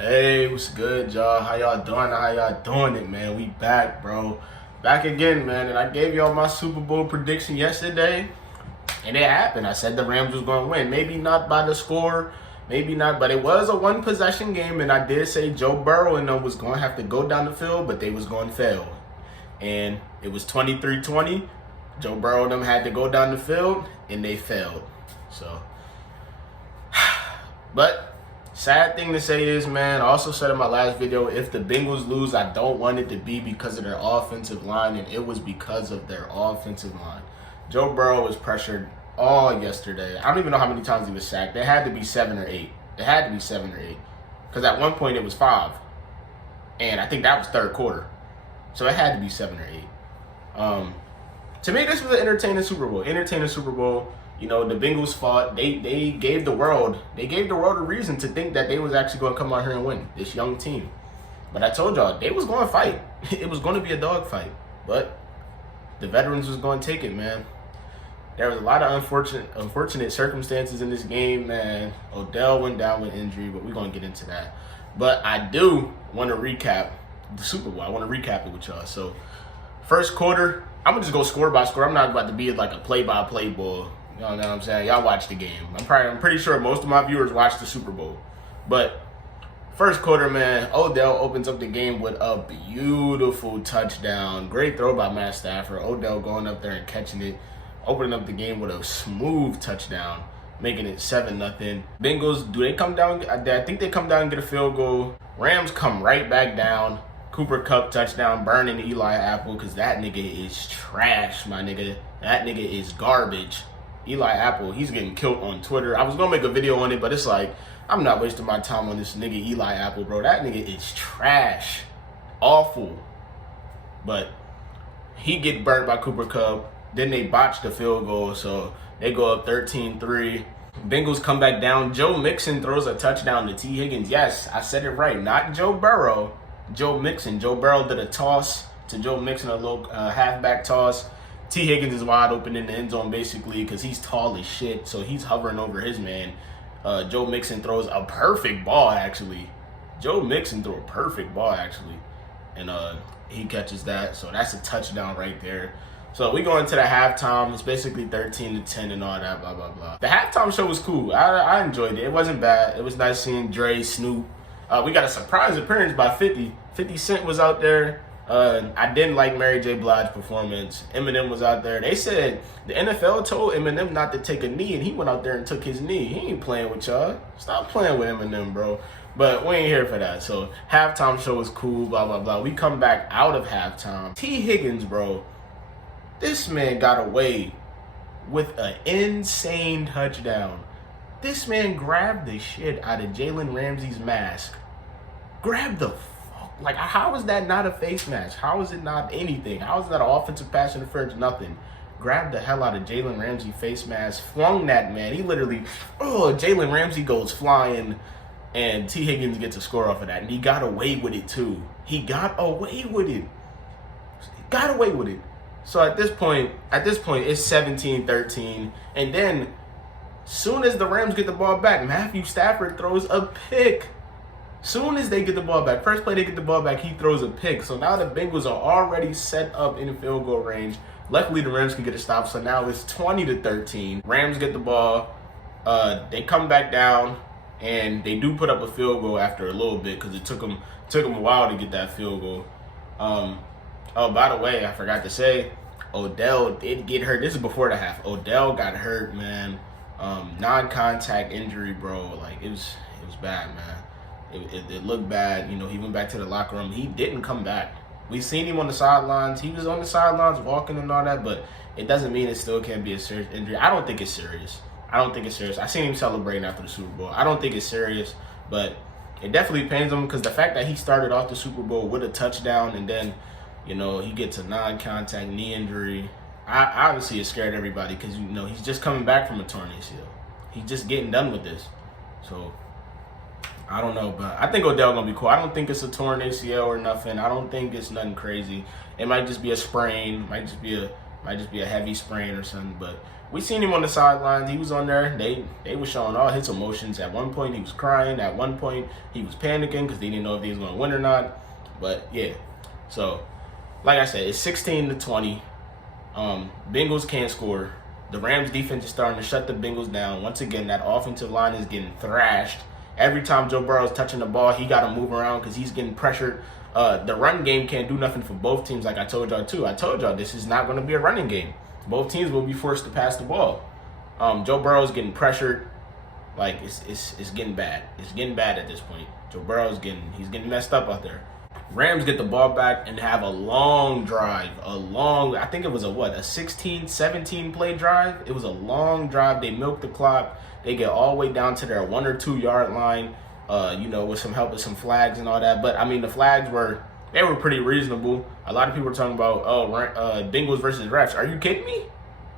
Hey, what's good, y'all? How y'all doing? How y'all doing it, man? We back, bro. Back again, man. And I gave y'all my Super Bowl prediction yesterday, and it happened. I said the Rams was going to win. Maybe not by the score, maybe not, but it was a one-possession game, and I did say Joe Burrow and them was going to have to go down the field, but they was going to fail. And it was 23-20. Joe Burrow and them had to go down the field, and they failed. So, but sad thing to say is, man, I also said in my last video, if the Bengals lose, I don't want it to be because of their offensive line, and it was because of their offensive line. Joe Burrow was pressured all yesterday. I don't even know how many times he was sacked. There had to be 7 or 8. It had to be 7 or 8. Because at one point it was 5. And I think that was third quarter. So it had to be 7 or 8. To me, this was an entertaining Super Bowl. You know, the Bengals fought. They gave the world a reason to think that they was actually going to come out here and win, this young team. But I told y'all, they was going to fight. It was going to be a dog fight. But the veterans was going to take it, man. There was a lot of unfortunate circumstances in this game, man. Odell went down with injury, but we're going to get into that. But I do want to recap the Super Bowl. I want to recap it with y'all. So, first quarter, I'm going to just go score by score. I'm not about to be like a play-by-play boy. You know what I'm saying? Y'all watch the game. I'm pretty sure most of my viewers watched the Super Bowl. But first quarter, man, Odell opens up the game with a beautiful touchdown. Great throw by Matt Stafford. Odell going up there and catching it. Opening up the game with a smooth touchdown, making it 7-0. Bengals, do they come down? I think they come down and get a field goal. Rams come right back down. Cooper Kupp touchdown, burning Eli Apple, because that nigga is trash, my nigga. That nigga is garbage. Eli Apple, he's getting killed on Twitter. I was going to make a video on it, but it's like, I'm not wasting my time on this nigga Eli Apple, bro. That nigga is trash. Awful. But he get burnt by Cooper Kupp. Then they botch the field goal, so they go up 13-3. Bengals come back down. Joe Mixon throws a touchdown to T. Higgins. Yes, I said it right. Not Joe Burrow. Joe Mixon. Joe Burrow did a toss to Joe Mixon, a little halfback toss. T. Higgins is wide open in the end zone, basically, because he's tall as shit, so he's hovering over his man. Joe Mixon throws a perfect ball, actually. Joe Mixon threw a perfect ball, actually. And he catches that, so that's a touchdown right there. So we go into the halftime. It's basically 13-10 and all that, blah, blah, blah. The halftime show was cool. I enjoyed it. It wasn't bad. It was nice seeing Dre, Snoop. We got a surprise appearance by 50. 50 Cent was out there. I didn't like Mary J. Blige's performance. Eminem was out there. They said the NFL told Eminem not to take a knee, and he went out there and took his knee. He ain't playing with y'all. Stop playing with Eminem, bro. But we ain't here for that. So halftime show was cool, blah, blah, blah. We come back out of halftime. T. Higgins, bro. This man got away with an insane touchdown. This man grabbed the shit out of Jalen Ramsey's mask. Grabbed the fuck. Like, how is that not a face mask? How is it not anything? How is that an offensive pass interference? Nothing. Grabbed the hell out of Jalen Ramsey's face mask. Flung that man. He literally, Jalen Ramsey goes flying, and T. Higgins gets a score off of that. And he got away with it, too. He got away with it. Got away with it. So at this point, it's 17-13. And then, soon as the Rams get the ball back, Matthew Stafford throws a pick. Soon as they get the ball back, first play they get the ball back, he throws a pick. So now the Bengals are already set up in field goal range. Luckily, the Rams can get a stop. So now it's 20-13. Rams get the ball. They come back down, and they do put up a field goal after a little bit because it took them a while to get that field goal. Oh, by the way, I forgot to say, Odell did get hurt. This is before the half. Odell got hurt, man. Non-contact injury, bro. Like, it was bad, man. It looked bad. You know, he went back to the locker room. He didn't come back. We seen him on the sidelines. He was on the sidelines walking and all that, but it doesn't mean it still can't be a serious injury. I don't think it's serious. I seen him celebrating after the Super Bowl. I don't think it's serious, but it definitely pains him because the fact that he started off the Super Bowl with a touchdown and then, you know, he gets a non-contact knee injury. Obviously, it scared everybody because, you know, he's just coming back from a torn ACL. He's just getting done with this. So, I don't know, but I think Odell going to be cool. I don't think it's a torn ACL or nothing. I don't think it's nothing crazy. It might just be a sprain. It might just be Might just be a heavy sprain or something. But we seen him on the sidelines. He was on there. They were showing all his emotions. At one point, he was crying. At one point, he was panicking because they didn't know if he was going to win or not. But, yeah. So, like I said, it's 16-20. Bengals can't score. The Rams defense is starting to shut the Bengals down. Once again, that offensive line is getting thrashed. Every time Joe Burrow is touching the ball, he got to move around because he's getting pressured. The run game can't do nothing for both teams, like I told y'all too. I told y'all this is not going to be a running game. Both teams will be forced to pass the ball. Joe Burrow is getting pressured. Like, it's getting bad. It's getting bad at this point. Joe Burrow is getting messed up out there. Rams get the ball back and have a long drive. I think it was a 16, 17 play drive. It was a long drive. They milk the clock. They get all the way down to their 1 or 2 yard line, with some help with some flags and all that. But, I mean, the flags were pretty reasonable. A lot of people were talking about, Bengals versus refs. Are you kidding me?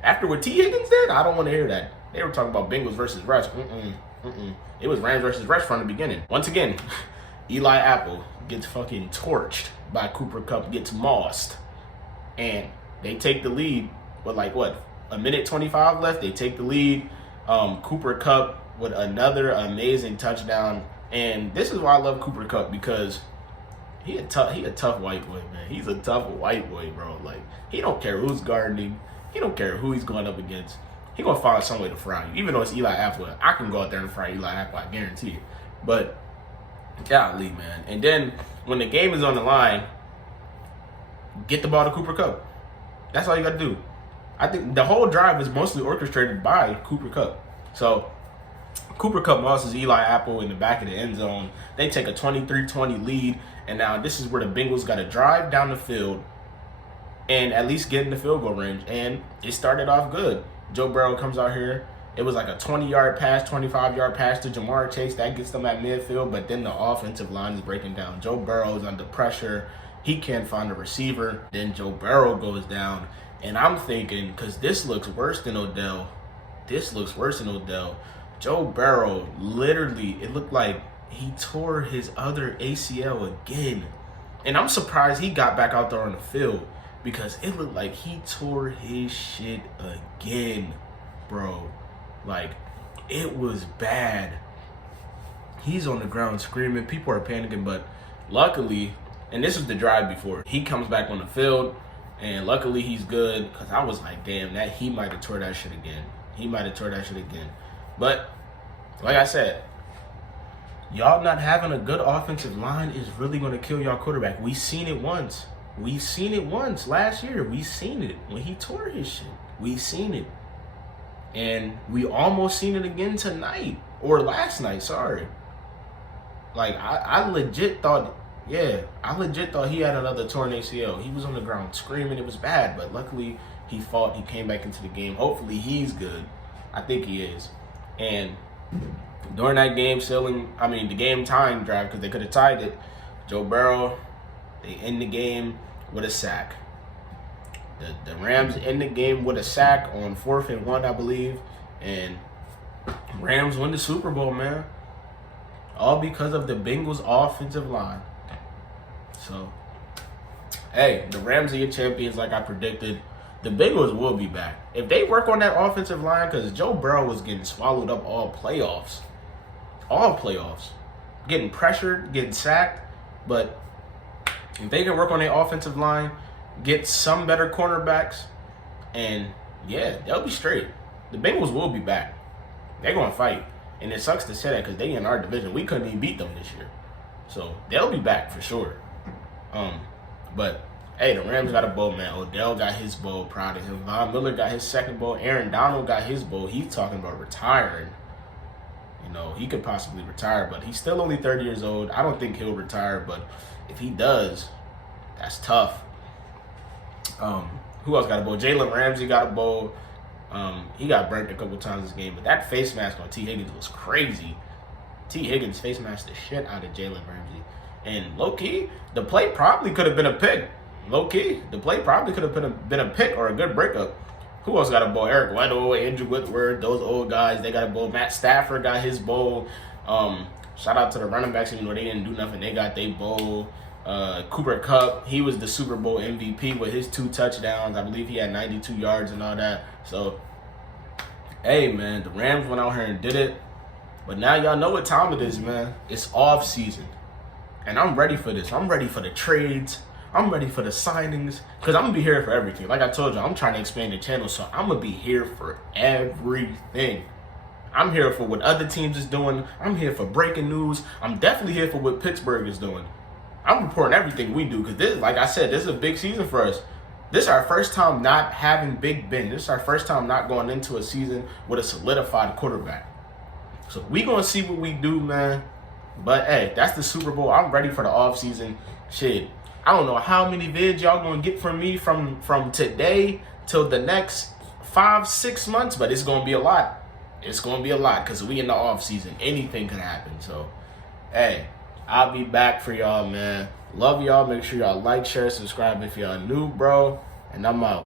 After what T. Higgins did? I don't want to hear that. They were talking about Bengals versus refs. It was Rams versus refs from the beginning. Once again, Eli Apple gets fucking torched by Cooper Kupp, gets mossed. And they take the lead with, a minute 25 left. They take the lead. Cooper Kupp with another amazing touchdown. And this is why I love Cooper Kupp, because he a tough white boy, man. He's a tough white boy, bro. Like, he don't care who's guarding him. He don't care who he's going up against. He gonna find some way to fry you. Even though it's Eli Apple, I can go out there and fry Eli Apple, I guarantee you. But golly, man. And then when the game is on the line, get the ball to Cooper Kupp. That's all you got to do. I think the whole drive is mostly orchestrated by Cooper Kupp. So Cooper Kupp loses Eli Apple in the back of the end zone. They take a 23-20 lead. And now this is where the Bengals got to drive down the field and at least get in the field goal range. And it started off good. Joe Burrow comes out here. It was like a 20-yard pass, 25-yard pass to Jamar Chase. That gets them at midfield, but then the offensive line is breaking down. Joe Burrow is under pressure. He can't find a receiver. Then Joe Burrow goes down. And I'm thinking, because this looks worse than Odell. Joe Burrow, literally, it looked like he tore his other ACL again. And I'm surprised he got back out there on the field, because it looked like he tore his shit again, bro. Like, it was bad. He's on the ground screaming. People are panicking, but luckily, and this was the drive before, he comes back on the field, and luckily he's good, because I was like, damn, he might have tore that shit again. But, like I said, y'all not having a good offensive line is really going to kill y'all quarterback. We seen it once last year. We seen it when he tore his shit. We seen it. And we almost seen it again tonight. Or last night, sorry. Like, I legit thought he had another torn ACL. He was on the ground screaming. It was bad. But luckily, he fought. He came back into the game. Hopefully, he's good. I think he is. And during that the game time drive, because they could have tied it, Joe Burrow, they end the game with a sack. The Rams end the game with a sack on 4th and 1, I believe. And Rams win the Super Bowl, man. All because of the Bengals' offensive line. So, hey, the Rams are your champions like I predicted. The Bengals will be back. If they work on that offensive line, because Joe Burrow was getting swallowed up all playoffs. Getting pressured, getting sacked. But if they can work on their offensive line, get some better cornerbacks, and yeah, they'll be straight. The Bengals will be back. They're going to fight. And it sucks to say that because they in our division. We couldn't even beat them this year. So they'll be back for sure. But hey, the Rams got a bowl, man. Odell got his bowl. Proud of him. Von Miller got his second bowl. Aaron Donald got his bowl. He's talking about retiring. You know, he could possibly retire, but he's still only 30 years old. I don't think he'll retire, but if he does, that's tough. Who else got a bowl? Jalen Ramsey got a bowl. He got burnt a couple times this game, but that face mask on T. Higgins was crazy. T. Higgins face masked the shit out of Jalen Ramsey. And low-key, the play probably could have been a pick. Low-key, the play probably could have been a pick or a good breakup. Who else got a bowl? Eric Weddle, Andrew Whitworth, those old guys, they got a bowl. Matt Stafford got his bowl. Shout out to the running backs, even though they didn't do nothing. They got their bowl. Cooper Kupp, he was the Super Bowl MVP with his 2 touchdowns. I believe he had 92 yards and all that. So, hey, man, the Rams went out here and did it. But now y'all know what time it is, man. It's off season. And I'm ready for this. I'm ready for the trades. I'm ready for the signings. Because I'm going to be here for everything. Like I told you, I'm trying to expand the channel. So I'm going to be here for everything. I'm here for what other teams is doing. I'm here for breaking news. I'm definitely here for what Pittsburgh is doing. I'm reporting everything we do. Because this, like I said, this is a big season for us. This is our first time not having Big Ben. This is our first time not going into a season with a solidified quarterback. So we going to see what we do, man. But, hey, that's the Super Bowl. I'm ready for the offseason. Shit, I don't know how many vids y'all going to get from me from today till the next 5-6 months, but it's going to be a lot. It's going to be a lot because we in the offseason. Anything can happen. So, hey, I'll be back for y'all, man. Love y'all. Make sure y'all like, share, subscribe if y'all new, bro. And I'm out.